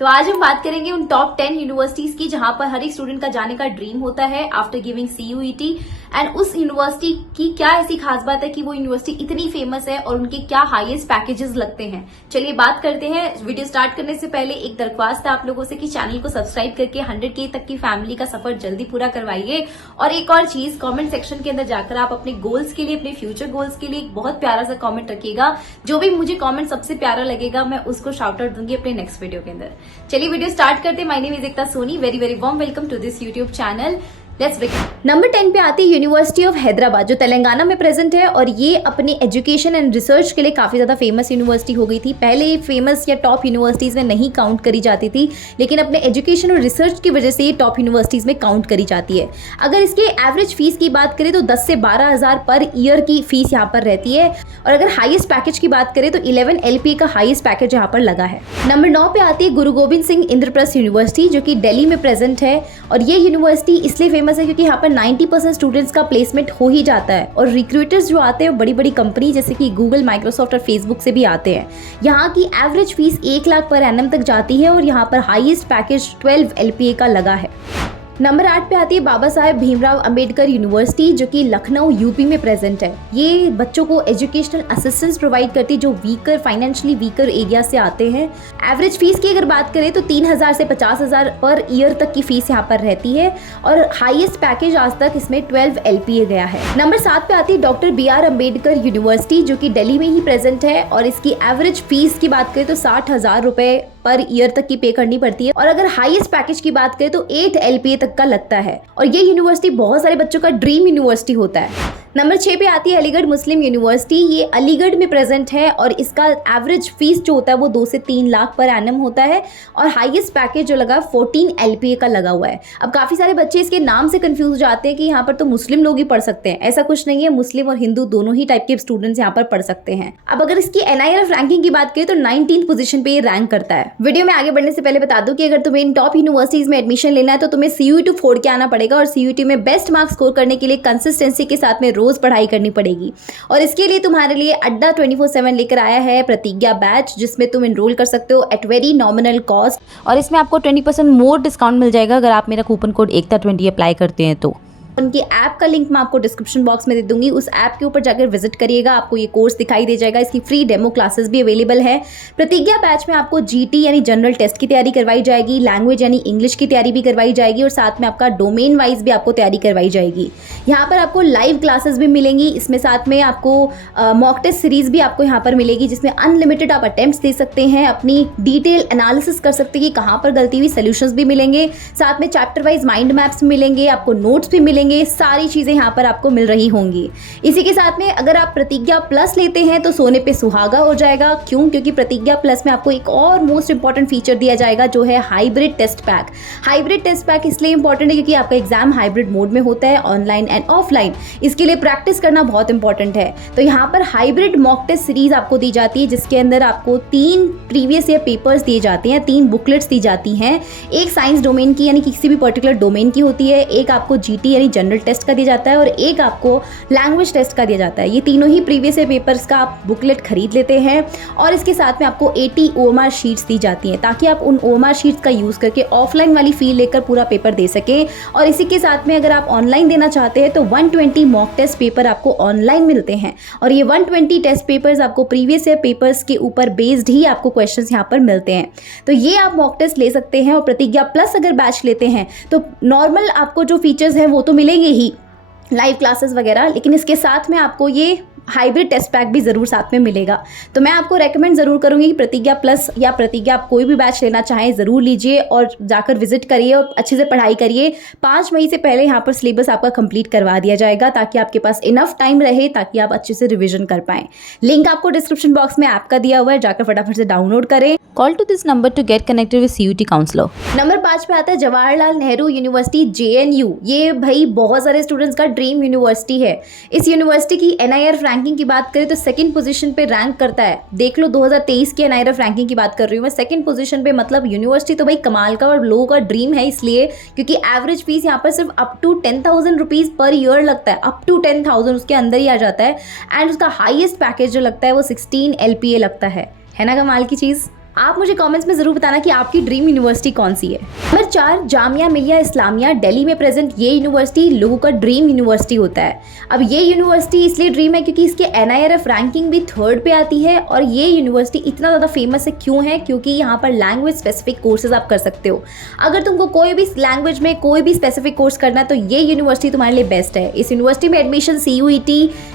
तो आज हम बात करेंगे उन टॉप 10 यूनिवर्सिटीज की जहां पर हर एक स्टूडेंट का जाने का ड्रीम होता है आफ्टर गिविंग CUET। एंड उस यूनिवर्सिटी की क्या ऐसी खास बात है कि वो यूनिवर्सिटी इतनी फेमस है और उनके क्या हाईएस्ट पैकेजेस लगते हैं। चलिए बात करते हैं। वीडियो स्टार्ट करने से पहले एक दरख्वास्त है आप लोगों से कि चैनल को सब्सक्राइब करके 100K तक की फैमिली का सफर जल्दी पूरा करवाइए। और एक और चीज, कमेंट सेक्शन के अंदर जाकर आप अपने गोल्स के लिए, अपने फ्यूचर गोल्स के लिए एक बहुत प्यारा सा कमेंट रखिएगा। जो भी मुझे कमेंट सबसे प्यारा लगेगा मैं उसको शाउट आउट दूंगी अपने नेक्स्ट वीडियो के अंदर। चलिए वीडियो स्टार्ट करते हैं। My name is Ekta Soni. Very very warm welcome to this YouTube channel. Let's begin. Number 10 पे आती है यूनिवर्सिटी ऑफ हैदराबाद, जो तेलंगाना में प्रेजेंट है और ये अपने एजुकेशन एंड रिसर्च के लिए काफी ज्यादा फेमस यूनिवर्सिटी हो गई थी। पहले ये फेमस या टॉप यूनिवर्सिटीज में नहीं काउंट करी जाती थी, लेकिन अपने एजुकेशन और रिसर्च की वजह से ये टॉप यूनिवर्सिटीज में काउंट करी जाती है। अगर इसके एवरेज फीस की बात करें तो 10 से 12 हज़ार पर ईयर की फीस यहाँ पर रहती है। और अगर हाईएस्ट पैकेज की बात करें तो 11 LPA का हाईएस्ट पैकेज यहाँ पर लगा है। नंबर 9 पे आती है गुरु गोविंद सिंह इंद्रप्रस्थ यूनिवर्सिटी, जो कि दिल्ली में प्रेजेंट है। और ये यूनिवर्सिटी इसलिए फेमस है क्योंकि यहाँ पर 90% स्टूडेंट्स का प्लेसमेंट हो ही जाता है और रिक्रूटर्स जो आते हैं बड़ी बड़ी कंपनी जैसे कि गूगल, माइक्रोसॉफ्ट और फेसबुक से भी आते हैं। यहाँ की average fees 1 lakh per annum तक जाती है और यहाँ पर हाईएस्ट पैकेज 12 LPA का लगा है। नंबर 8 पे आती है बाबा साहेब भीमराव अंबेडकर यूनिवर्सिटी, जो कि लखनऊ यूपी में प्रेजेंट है। ये बच्चों को एजुकेशनल असिस्टेंस प्रोवाइड करती है जो फाइनेंशियली वीकर एरिया से आते हैं। एवरेज फीस की अगर बात करें तो 3,000 से 50,000 पर ईयर तक की फीस यहाँ पर रहती है और हाईएस्ट पैकेज आज तक इसमें 12 LPA गया है। नंबर 7 पे आती है डॉक्टर BR अम्बेडकर यूनिवर्सिटी, जो कि दिल्ली में ही प्रेजेंट है और इसकी एवरेज फीस की बात करें तो 60,000 रुपए पर ईयर तक की पे करनी पड़ती है और अगर हाईएस्ट पैकेज की बात करें तो 8 LPA तक का लगता है। और ये यूनिवर्सिटी बहुत सारे बच्चों का ड्रीम यूनिवर्सिटी होता है। नंबर 6 पे आती है अलीगढ़ मुस्लिम यूनिवर्सिटी। ये अलीगढ़ में प्रेजेंट है और इसका एवरेज फीस जो होता है वो 2 से 3 लाख पर एनम होता है और हाईएस्ट पैकेज जो लगा 14 LPA का लगा हुआ है। अब काफ़ी सारे बच्चे इसके नाम से कंफ्यूज हो जाते हैं कि यहाँ पर तो मुस्लिम लोग ही पढ़ सकते हैं। ऐसा कुछ नहीं है, मुस्लिम और हिंदू दोनों ही टाइप के स्टूडेंट्स यहाँ पर पढ़ सकते हैं। अब अगर इसकी NIRF रैंकिंग की बात करें तो 19th पोजीशन पे ये रैंक करता है। वीडियो में आगे बढ़ने से पहले बता दूं कि अगर तुम्हें इन टॉप यूनिवर्सिटीज में एडमिशन लेना है तो तुम्हें CUET फोड़ के आना पड़ेगा और CUET में बेस्ट मार्क्स स्कोर करने के लिए कंसिस्टेंसी के साथ में रोज पढ़ाई करनी पड़ेगी। और इसके लिए तुम्हारे लिए अड्डा 24/7 लेकर आया है प्रतिज्ञा बैच, जिसमें तुम एनरोल कर सकते हो एट वेरी नॉमिनल कॉस्ट और इसमें आपको 20% मोर डिस्काउंट मिल जाएगा अगर आप मेरा कूपन कोड एकता20 अप्लाई करते हैं तो। उनकी ऐप का लिंक मैं आपको डिस्क्रिप्शन बॉक्स में दे दूंगी। उस ऐप के ऊपर जाकर विजिट करिएगा, आपको ये कोर्स दिखाई दे जाएगा। इसकी फ्री डेमो क्लासेस भी अवेलेबल है। प्रतिज्ञा बैच में आपको GT यानी जनरल टेस्ट की तैयारी करवाई जाएगी, लैंग्वेज यानी इंग्लिश की तैयारी भी करवाई जाएगी और साथ में आपका डोमेन वाइज भी आपको तैयारी करवाई जाएगी। यहाँ पर आपको लाइव क्लासेस भी मिलेंगी। इसमें साथ में आपको मॉक टेस्ट सीरीज भी आपको यहाँ पर मिलेगी, जिसमें अनलिमिटेड आप अटेम्प्ट्स दे सकते हैं, अपनी डिटेल एनालिसिस कर सकते हैं कि कहाँ पर गलती हुई, सोल्यूशंस भी मिलेंगे। साथ में चैप्टर वाइज माइंड मैप्स मिलेंगे, आपको नोट्स भी मिलेंगे। सारी चीजें यहाँ पर आपको मिल रही होंगी। इसी के साथ में अगर आप प्रतिज्ञा प्लस लेते हैं तो सोने पे सुहागा हो जाएगा। क्यों? क्योंकि प्रतिज्ञा प्लस में आपको एक और मोस्ट इंपॉर्टेंट फीचर दिया जाएगा जो है hybrid test pack. Hybrid test pack इसलिए इंपॉर्टेंट है क्योंकि आपका एग्जाम हाइब्रिड मोड में होता है, ऑनलाइन एंड ऑफलाइन। इसके लिए प्रैक्टिस करना बहुत इंपॉर्टेंट है। तो यहाँ पर हाइब्रिड मॉक टेस्ट सीरीज आपको दी जाती है, जिसके अंदर आपको 3 प्रीवियस ईयर पेपर्स दिए जाते हैं, 3 बुकलेट्स दी जाती हैं। एक साइंस डोमेन की यानी किसी भी पर्टिकुलर डोमेन की होती है, एक आपको GT यानी जनरल टेस्ट का दिया जाता है और एक आपको लैंग्वेज टेस्ट का दिया जाता है। ये तीनों ही प्रीवियस ईयर पेपर्स का आप बुकलेट खरीद लेते हैं और इसके साथ में आपको 80 OMR शीट्स दी जाती हैं ताकि आप उन OMR शीट्स का यूज़ करके ऑफलाइन वाली फील लेकर पूरा पेपर दे सकें। और इसी के साथ में अगर आप ऑनलाइन देना चाहते हैं तो 120 मॉक टेस्ट पेपर आपको ऑनलाइन मिलते हैं और ये 120 टेस्ट पेपर्स आपको प्रीवियस ईयर पेपर्स के ऊपर बेस्ड ही आपको क्वेश्चंस यहाँ पर मिलते हैं। तो ये आप मॉक टेस्ट ले सकते हैं। और प्रतिज्ञा प्लस अगर बैच लेते हैं तो नॉर्मल आपको जो फीचर्स हैं वो तो मिलेंगे ही, लाइव क्लासेस वगैरह, लेकिन इसके साथ में आपको ये हाइब्रिड टेस्ट पैक भी ज़रूर साथ में मिलेगा। तो मैं आपको रेकमेंड ज़रूर करूँगी कि प्रतिज्ञा प्लस या प्रतिज्ञा आप कोई भी बैच लेना चाहें ज़रूर लीजिए और जाकर विजिट करिए और अच्छे से पढ़ाई करिए। 5 मई से पहले यहाँ पर सिलेबस आपका कंप्लीट करवा दिया जाएगा ताकि आपके पास इनफ टाइम रहे ताकि आप अच्छे से रिविजन कर पाएँ। लिंक आपको डिस्क्रिप्शन बॉक्स में ऐप का दिया हुआ है, जाकर फटाफट से डाउनलोड करें। Call to this number to get connected with CUET counselor. Number 5 पे आता है जवाहरलाल नेहरू यूनिवर्सिटी JNU। ये भाई बहुत सारे स्टूडेंट्स का ड्रीम यूनिवर्सिटी है। इस यूनिवर्सिटी की NIRF रैंकिंग की बात करें तो सेकंड पोजीशन पे रैंक करता है। देख लो 2023 की NIRF रैंकिंग की बात कर रही हूँ मैं, सेकंड पोजीशन पे। मतलब यूनिवर्सिटी तो भाई कमाल का और लोगों का ड्रीम है, इसलिए क्योंकि एवरेज फीस यहाँ पर सिर्फ up to 10,000 rupees per year लगता है। अप टू 10,000 उसके अंदर ही आ जाता है। एंड उसका हाईएस्ट पैकेज जो लगता है वो 16 LPA लगता है ना, कमाल की चीज़। आप मुझे कमेंट्स में जरूर बताना कि आपकी ड्रीम यूनिवर्सिटी कौन सी है। नंबर 4, जामिया मिलिया इस्लामिया दिल्ली में प्रेजेंट ये यूनिवर्सिटी लोगों का ड्रीम यूनिवर्सिटी होता है। अब ये यूनिवर्सिटी इसलिए ड्रीम है क्योंकि इसके NIRF रैंकिंग भी 3rd पे आती है। और ये यूनिवर्सिटी इतना ज़्यादा फेमस है क्यों है, क्योंकि यहाँ पर लैंग्वेज स्पेसिफिक कोर्सेज आप कर सकते हो। अगर तुमको कोई भी लैंग्वेज में कोई भी स्पेसिफिक कोर्स करना है तो ये यूनिवर्सिटी तुम्हारे लिए बेस्ट है। इस यूनिवर्सिटी में एडमिशन CUET,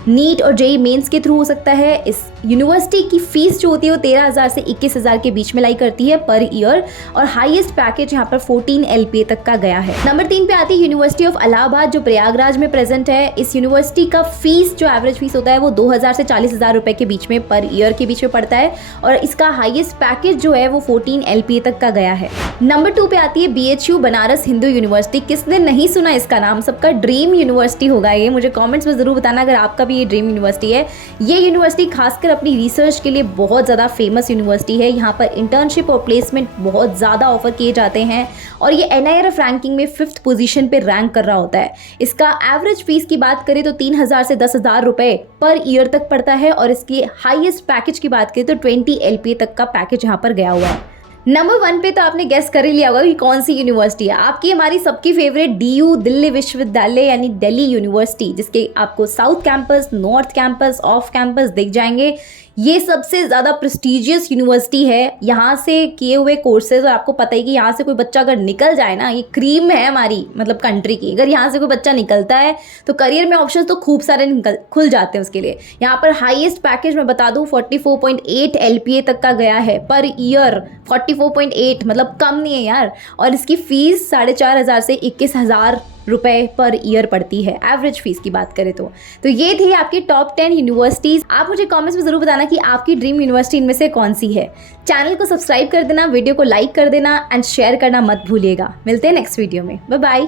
नीट और JEE मेंस के थ्रू हो सकता है। इस यूनिवर्सिटी की फीस जो होती है वो 13,000 से 21,000 के बीच में लाई करती है पर ईयर, और हाईएस्ट पैकेज यहाँ पर 14 LPA तक का गया है। नंबर 3 पे आती है यूनिवर्सिटी ऑफ इलाहाबाद जो प्रयागराज में प्रेजेंट है। इस यूनिवर्सिटी का फीस जो एवरेज फीस होता है वो 2,000 से 40,000 रुपए के बीच में पर ईयर के बीच में पड़ता है, और इसका हाईएस्ट पैकेज जो है वो 14 LPA तक का गया है। नंबर 2 पे आती है BHU बनारस हिंदू यूनिवर्सिटी। किसने नहीं सुना इसका नाम, सबका ड्रीम यूनिवर्सिटी होगा ये। मुझे कमेंट्स में जरूर बताना अगर आपका भी ये ड्रीम यूनिवर्सिटी है। ये यूनिवर्सिटी खासकर अपनी रिसर्च के लिए बहुत ज़्यादा फेमस यूनिवर्सिटी है। यहाँ पर इंटर्नशिप और प्लेसमेंट बहुत ज़्यादा ऑफर किए जाते हैं, और ये NIRF रैंकिंग में 5th पोजीशन पे रैंक कर रहा होता है। इसका एवरेज फीस की बात करें तो 3,000 से 10,000 रुपए पर ईयर तक पड़ता है, और इसकी हाईएस्ट पैकेज की बात करें तो 20 LPA तक का पैकेज यहाँ पर गया हुआ है। नंबर 1 पे तो आपने गेस कर ही लिया होगा कि कौन सी यूनिवर्सिटी है। आपकी हमारी सबकी फेवरेट DU दिल्ली विश्वविद्यालय यानी दिल्ली यूनिवर्सिटी, जिसके आपको south campus, north campus, off campus दिख जाएंगे। ये सबसे ज़्यादा प्रेस्टिजियस यूनिवर्सिटी है। यहाँ से किए हुए कोर्सेज, और आपको पता ही कि यहाँ से कोई बच्चा अगर निकल जाए ना, ये क्रीम है हमारी मतलब कंट्री की। अगर यहाँ से कोई बच्चा निकलता है तो करियर में ऑप्शंस तो खूब सारे खुल जाते हैं उसके लिए। यहाँ पर हाईएस्ट पैकेज मैं बता दूँ 44.8 LPA तक का गया है पर ईयर। 44.8 मतलब कम नहीं है यार। और इसकी फीस 4,500 से 21,000 रुपए पर ईयर पड़ती है एवरेज फीस की बात करें तो ये थी आपकी टॉप 10 यूनिवर्सिटीज़। आप मुझे कमेंट्स में ज़रूर बताना कि आपकी ड्रीम यूनिवर्सिटी इनमें से कौन सी है। चैनल को सब्सक्राइब कर देना, वीडियो को लाइक कर देना एंड शेयर करना मत भूलिएगा। मिलते हैं नेक्स्ट वीडियो में। Bye bye.